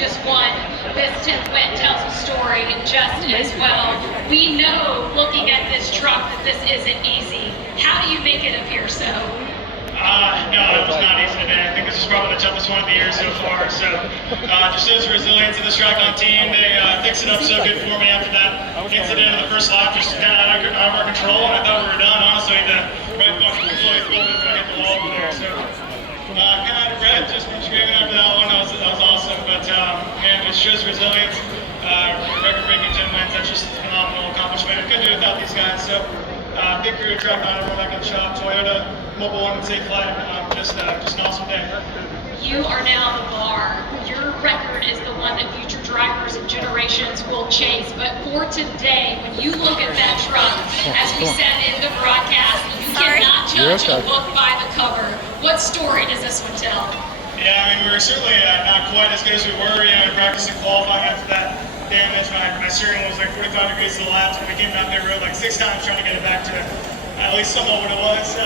just won. This 10th win tells a story just as well. We know, looking at this truck, that this isn't easy. How do you make it appear so? No, it was not easy today. I think this is probably the toughest one of the year so far. So just shows the resilience of this Tracon team. They fixed it up so good for me after that incident in the first lap, just kind of out of our control. And I thought we were done, honestly. The red button was fully filled if I hit the wall over there. So kind of out of breath just from screaming after that one. That was awesome. But man, it shows resilience. Record-breaking 10 wins. That's just a phenomenal accomplishment. I couldn't do it without these guys. So big crew at Tracon, everyone back in the shop, Toyota, Mobile One, and Safe Flight. Just an awesome day. You are now the bar. Your record is the one that future drivers and generations will chase. But for today, when you look at that truck, as we said in the broadcast, you cannot judge a book by the cover. What story does this one tell? Yeah, I mean, we were certainly not quite as good as we were, in practice and qualifying after that damage. My steering was like 45 degrees to the left, and we came down there road like 6 times trying to get it back to at least somewhat what it was. So,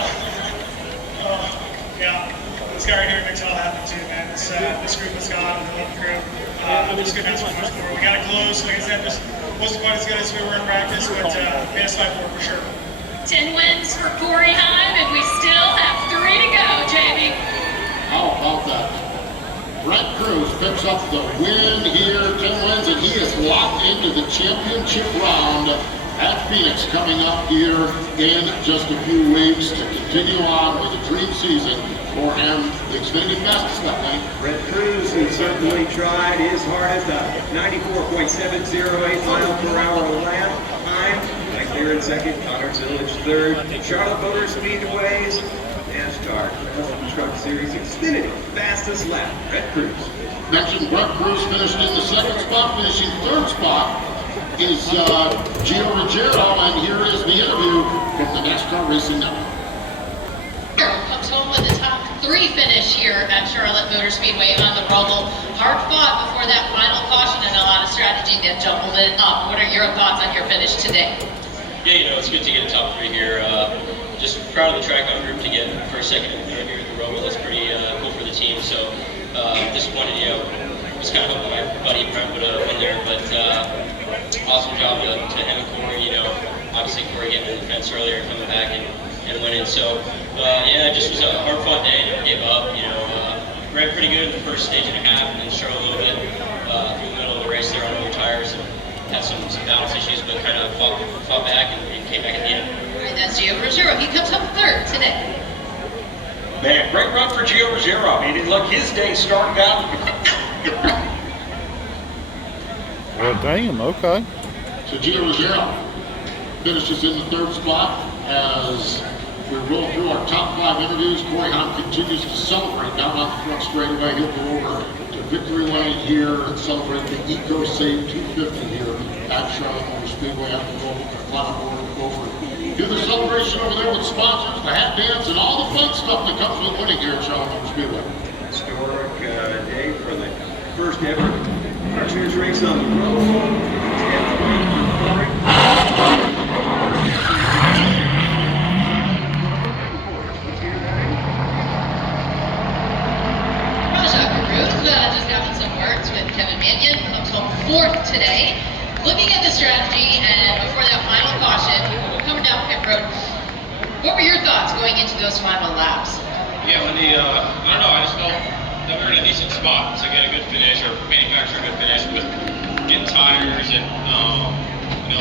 yeah, this guy right here makes it all happen too, man. This group is gone, the whole crew. We just couldn't ask for much more. We got it close. Like I said, just wasn't quite as good as we were in practice, but we had to fight for sure. 10 wins for Corey Heim, and we still have 3 to go, Jamie. How about that? Brett Cruz picks up the win here, 10 wins, and he is locked into the championship round at Phoenix coming up here in just a few weeks to continue on with a dream season for him. The Xfinity fastest lap lane. Brett Cruz, who certainly tried his hardest, 94.708 mile per hour lap. Heim, back there in second, Connor Zillage third. Charlotte Motor Speedway's NASCAR Truck Series Xfinity fastest lap, Brett Cruz. Mentioned Brett Cruz finished in the second spot, finishing third spot is Gio Ruggiero, and here is the interview from the NASCAR Racing Network. Comes home with the top 3 finish here at Charlotte Motor Speedway on the Roval. Hard fought before that final caution and a lot of strategy that jumbled it up. What are your thoughts on your finish today? Yeah, it's good to get a top 3 here. Just proud of the Tracon group to get first, second, and third here at the Roval. That's pretty cool for the team. So disappointed, just kind of hoping my buddy Brent would win there, but awesome job to him and Corey. Obviously Corey getting in the fence earlier and coming back and winning. So yeah, it just was a hard fought day. Never gave up. Ran pretty good in the first stage and a half, and then struggled a little bit through the middle of the race there on lower tires, and had some balance issues, but kind of fought back and came back at the end. And that's Gio Ruggiero. He comes up third today. Man, great run for Gio Ruggiero. I mean, look, his day started out. Well, damn, okay. So Gio Ruggiero finishes in the third spot as we roll through our top 5 interviews. Corey Heim continues to celebrate down on the front straightaway. He'll go over to Victory Lane here and celebrate the EcoSave 250 here at Charlotte Motor Speedway. Have to go over do the celebration over there with sponsors, the hat dance, and all the fun stuff that comes with winning here at Charlotte Motor Speedway. Historic day for the first ever Archers race on the road. 10th win for Corey. Just having some words with Kevin Mannion, comes home 4th today. Looking at the strategy and before that final caution, coming down pit road, what were your thoughts going into those final laps? Yeah, when I don't know, I just felt that we were in a decent spot to get a good finish or manufacture a good finish with getting tires and